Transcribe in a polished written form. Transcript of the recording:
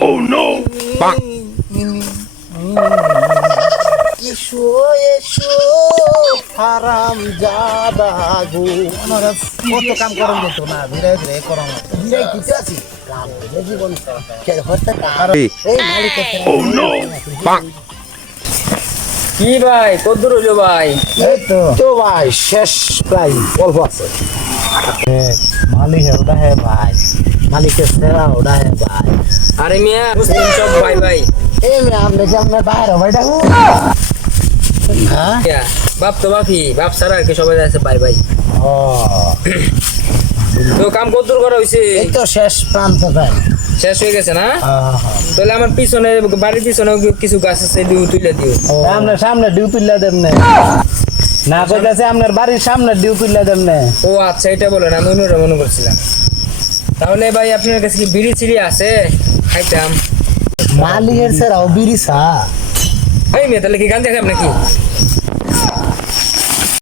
Oh no! Bonk. এসো এসো হারাম জাদা গো আমরা কত কাম করেন যেত না ভিড়ে ভিড়ে করাম ভিড়ে কিছু আছি কাম করে জীবন কে হতে কার এই মালিকের Oh no! Bonk. কি ভাই কদ্দুর হইলো ভাই? এই তো ভাই শেষ প্রায় অল্প আছে মালিক ওটা হে ভাই মালিকের সেরা ওটা হে ভাই আরে মিয়া মুসলিম সব ভাই ভাই। এই মে আমনে কেমনে বাইরে ভাই ডাকু হ্যাঁ ইয়া, বাপ তো বাপি, বাপ ছাড়া আর কি সবাই আছে ভাই ভাই। ও তো কাম কদ্দুর করা হইছে? এই তো শেষ প্রান্ত ভাই শেষ হয়ে গেছে না? তাহলে আমার পিছনে বাড়ির পিছনে কিছু গাছ আছে, দিও তুলে দিও। আমরা সামনে ডিউ তুললা দেন না কইতাছে আপনার বাড়ির সামনে ডিউ তুললা দেন না ও আচ্ছা, এটা বলেন, আমি অন্যটা মনে করছিলাম। তাহলে ভাই আপনার কাছে কি বিড়ি চিড়ি আছে? খাইতাম। মালিকের সেরাও বিরিসা এই মেয়ে তাহলে কি গাঞ্জা খাব নাকি?